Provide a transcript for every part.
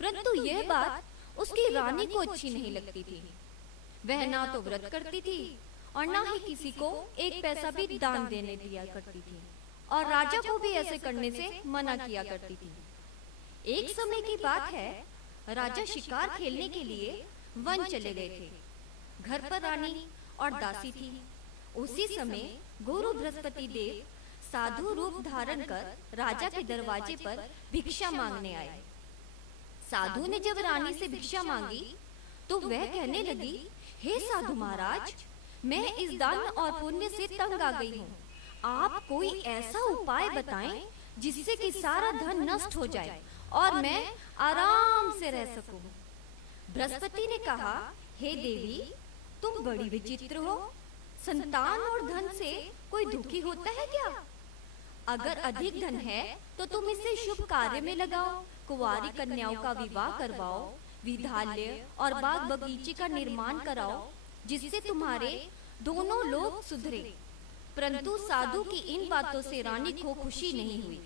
परंतु यह बात उसकी रानी को अच्छी नहीं लगती थी। वह ना तो व्रत करती थी और ना ही किसी को एक पैसा भी दान देने दिया करती थी, और राजा को भी ऐसे करने से मना किया करती थी। एक समय की बात है, राजा शिकार खेलने के लिए वन चले गए थे। घर पर रानी और दासी थी। उसी समय गुरु बृहस्पति देव साधु रूप धारण कर राजा के दरवाजे पर भिक्षा मांगने आए। साधु ने जब रानी से भिक्षा मांगी तो वह कहने लगी, हे साधु महाराज, मैं इस दान और पुण्य से तंग आ गई हूँ। आप कोई ऐसा उपाय बताएं जिससे कि सारा धन नष्ट हो जाए और मैं आराम से रह सकूं। बृहस्पति ने कहा, हे देवी, तुम बड़ी विचित्र हो। संतान और धन से कोई दुखी होता है क्या? अगर अधिक धन है तो तुम इसे शुभ कार्य में लगाओ, कुंवारी कन्याओं का विवाह करवाओ, विद्यालय और बाग बगीचे का निर्माण कराओ, जिससे तुम्हारे दोनों लोग सुधरे। परंतु साधु की इन बातों से रानी को खुशी नहीं हुई।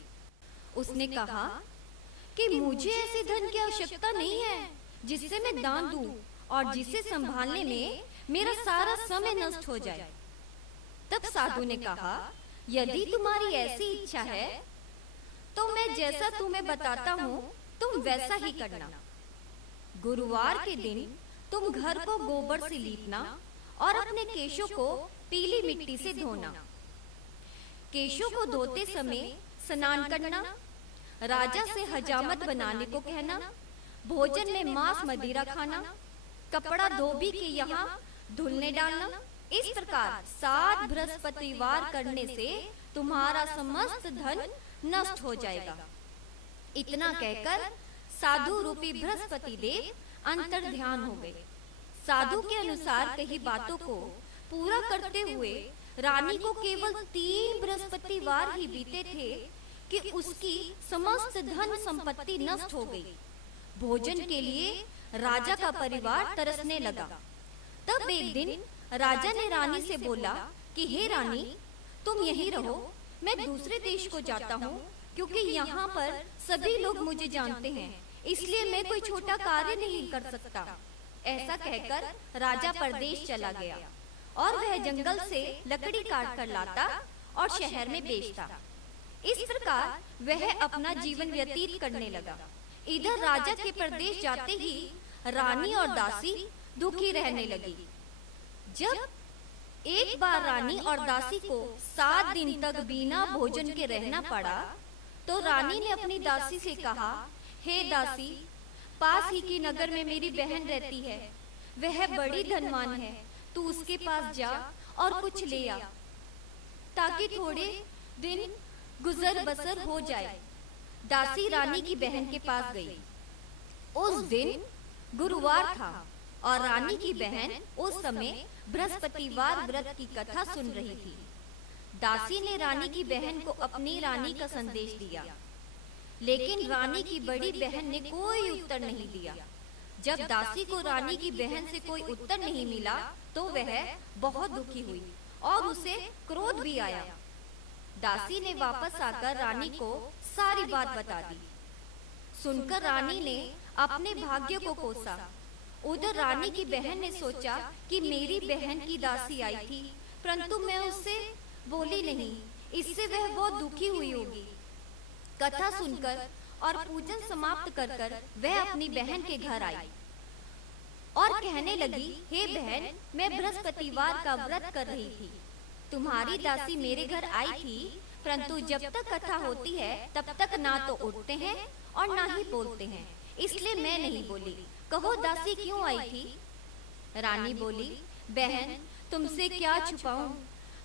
उसने कहा कि मुझे ऐसे धन की आवश्यकता नहीं है जिससे मैं दान दूं और जिसे संभालने में मेरा सारा समय नष्ट हो जाए। तब साधु ने कहा, यदि तुम्हारी ऐसी इच्छा है तो मैं जैसा तुम्हें बताता हूँ तुम वैसा ही करना। गुरुवार के दिन तुम घर को गोबर से लीपना और अपने केशों को पीली मिट्टी से धोना। केशों को धोते समय स्नान करना, राजा से हजामत बनाने को कहना, भोजन में मांस मदिरा खाना, कपड़ा धोबी के यहाँ धुलने डालना। इस प्रकार 7 बृहस्पतिवार करने से तुम्हारा समस्त धन नष्ट हो जाएगा। इतना कहकर साधु रूपी बृहस्पति देव अंतर ध्यान हो गए। साधु के अनुसार कही बातों को पूरा करते हुए रानी को केवल 3 बृहस्पतिवार ही बीते थे कि उसकी समस्त धन संपत्ति नष्ट हो गई। भोजन के लिए राजा का परिवार तरसने लगा। तब एक दिन राजा ने रानी से बोला कि हे रानी, तुम यहीं रहो, मैं दूसरे देश को जाता हूँ, क्योंकि यहाँ पर सभी लोग मुझे जानते हैं, इसलिए मैं कोई छोटा कार्य नहीं कर सकता। ऐसा कहकर राजा परदेश चला गया और वह जंगल से लकड़ी काट कर लाता और शहर में बेचता। इस प्रकार वह अपना जीवन व्यतीत करने लगा। इधर राजा के परदेश जाते ही रानी और दासी दुखी रहने लगी। जब एक बार रानी और दासी को 7 दिन तक बिना भोजन के रहना पड़ा, तो रानी ने अपनी दासी से कहा, हे दासी, पास ही की नगर में मेरी बहन रहती है, वह बड़ी धनवान है, तू उसके पास जा और कुछ ले आ, ताकि थोड़े दिन गुजर बसर हो जाए। दासी रानी की बहन के पास गई। उस दिन गुरुवार था और रानी की बहन उस समय बृहस्पतिवार व्रत की कथा सुन रही थी। दासी ने रानी की बहन को अपनी रानी का संदेश दिया, लेकिन रानी की बड़ी बहन ने कोई उत्तर नहीं दिया। जब दासी को रानी की बहन से कोई उत्तर नहीं मिला तो वह बहुत दुखी हुई और उसे क्रोध भी आया। दासी ने वापस आकर रानी को सारी बात बता दी। सुनकर रानी ने अपने भाग्य को कोसा। उधर रानी की बहन ने सोचा कि मेरी बहन की दासी आई थी, परंतु मैं उससे बोली नहीं, इससे वह बहुत दुखी हुई होगी। कथा सुनकर और पूजन समाप्त कर कर वह अपनी बहन के घर आई और कहने लगी, हे बहन, मैं बृहस्पतिवार का व्रत कर रही थी। तुम्हारी दासी मेरे घर आई थी, परंतु जब तक कथा होती है तब तक ना तो उठते हैं और ना ही बोलते हैं, इसलिए मैं नहीं बोली। कहो दासी क्यों आई थी? रानी बोली, बहन, तुमसे क्या छुपाऊं,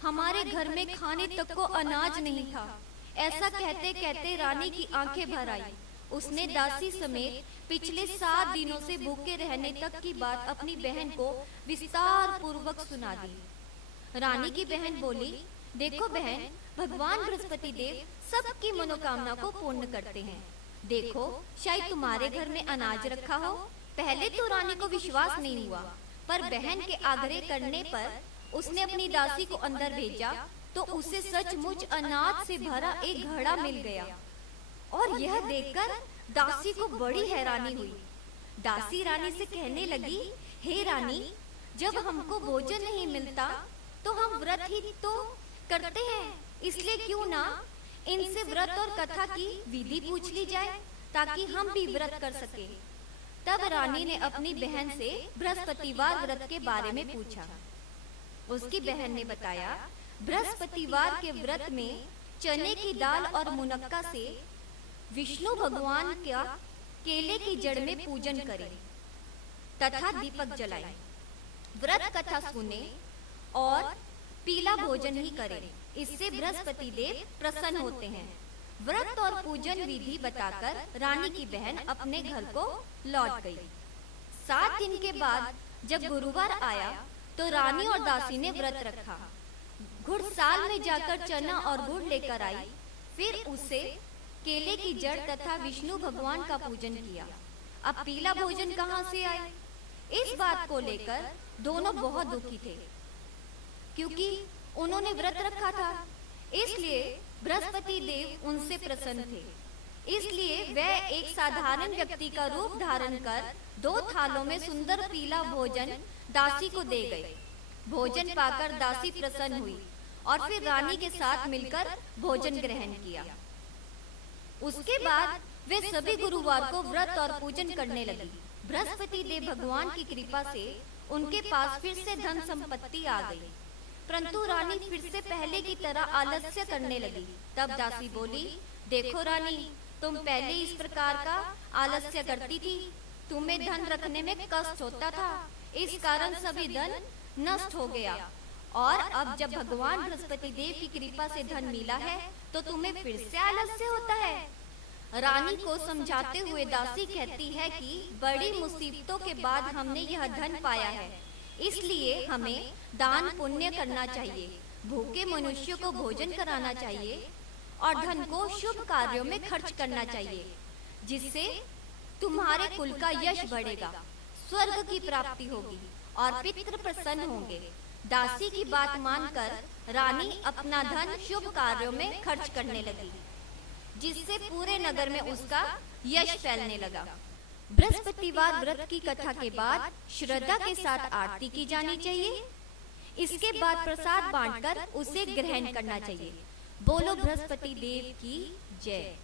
हमारे घर में खाने तक को अनाज नहीं था। ऐसा कहते कहते रानी की आंखें भर आई। उसने दासी समेत पिछले 7 दिनों से भूखे रहने तक की बात अपनी बहन को विस्तार पूर्वक सुना दी। रानी की बहन बोली, देखो बहन, भगवान बृहस्पति देव सबकी मनोकामना को पूर्ण करते हैं। देखो, शायद तुम्हारे घर में अनाज रखा हो। पहले तो रानी को विश्वास नहीं हुआ, पर बहन के आग्रह करने पर उसने अपनी दासी को अंदर भेजा तो उसे सचमुच अनाज से भरा एक घड़ा मिल गया। और यह देखकर दासी को बड़ी हैरानी हुई। दासी रानी से कहने लगी, हे रानी, जब हमको भोजन नहीं मिलता तो हम व्रत ही तो करते हैं, इसलिए क्यों ना इनसे व्रत और कथा की विधि पूछ ली जाए ताकि हम भी व्रत कर सके। तब रानी ने अपनी बहन से बृहस्पतिवार व्रत के बारे में पूछा। उसकी बहन ने बताया, बृहस्पतिवार के व्रत में चने की दाल और मुनक्का से विष्णु भगवान का केले की जड़ में पूजन करें तथा दीपक जलाएं, व्रत कथा सुने और पीला भोजन ही करें, इससे बृहस्पति देव प्रसन्न होते हैं। व्रत और पूजन विधि बताकर रानी की बहन अपने घर को लौट गई। 7 दिन के बाद जब गुरुवार आया तो रानी और दासी ने व्रत रखा। घुड़साल में जाकर चना और गुड़ लेकर आई, फिर उसे केले की जड़ तथा विष्णु भगवान का पूजन किया। अब पीला भोजन कहाँ से आए? इस बात को लेकर दोनों बहुत दुखी थे, क्योंकि उन्होंने व्रत रखा था, इसलिए बृहस्पति देव उनसे प्रसन्न थे। इसलिए वह एक साधारण व्यक्ति का रूप धारण कर 2 थालों में सुंदर पीला भोजन दासी को दे गए। भोजन पाकर दासी प्रसन्न हुई और फिर रानी के साथ मिलकर भोजन ग्रहण किया। उसके बाद वे सभी गुरुवार को व्रत और पूजन करने लगी। बृहस्पति देव भगवान की कृपा से उनके पास फिर से धन संपत्ति आ गई, परंतु रानी फिर से पहले की तरह आलस्य करने लगी। तब दासी बोली, देखो रानी, तुम पहले इस प्रकार का आलस्य करती थी, तुम्हें धन रखने में कष्ट होता था, इस कारण सभी धन नष्ट हो गया, और अब जब भगवान बृहस्पति देव की कृपा से धन मिला है तो तुम्हें फिर से आलस्य होता है। रानी को समझाते हुए दासी कहती है कि बड़ी मुसीबतों के बाद हमने यह धन पाया है, इसलिए हमें दान पुण्य करना चाहिए, भूखे मनुष्यों को भोजन कराना चाहिए और धन को शुभ कार्यों में खर्च करना चाहिए, जिससे तुम्हारे कुल का यश बढ़ेगा, स्वर्ग की प्राप्ति होगी और पितृ प्रसन्न होंगे। दासी की बात मानकर रानी अपना धन शुभ कार्यों में खर्च करने लगी, जिससे पूरे नगर में उसका यश फैलने लगा। बृहस्पतिवार व्रत की कथा के बाद श्रद्धा के साथ आरती की जानी चाहिए। इसके बाद प्रसाद बांटकर उसे ग्रहण करना चाहिए। बोलो बृहस्पति देव की जय।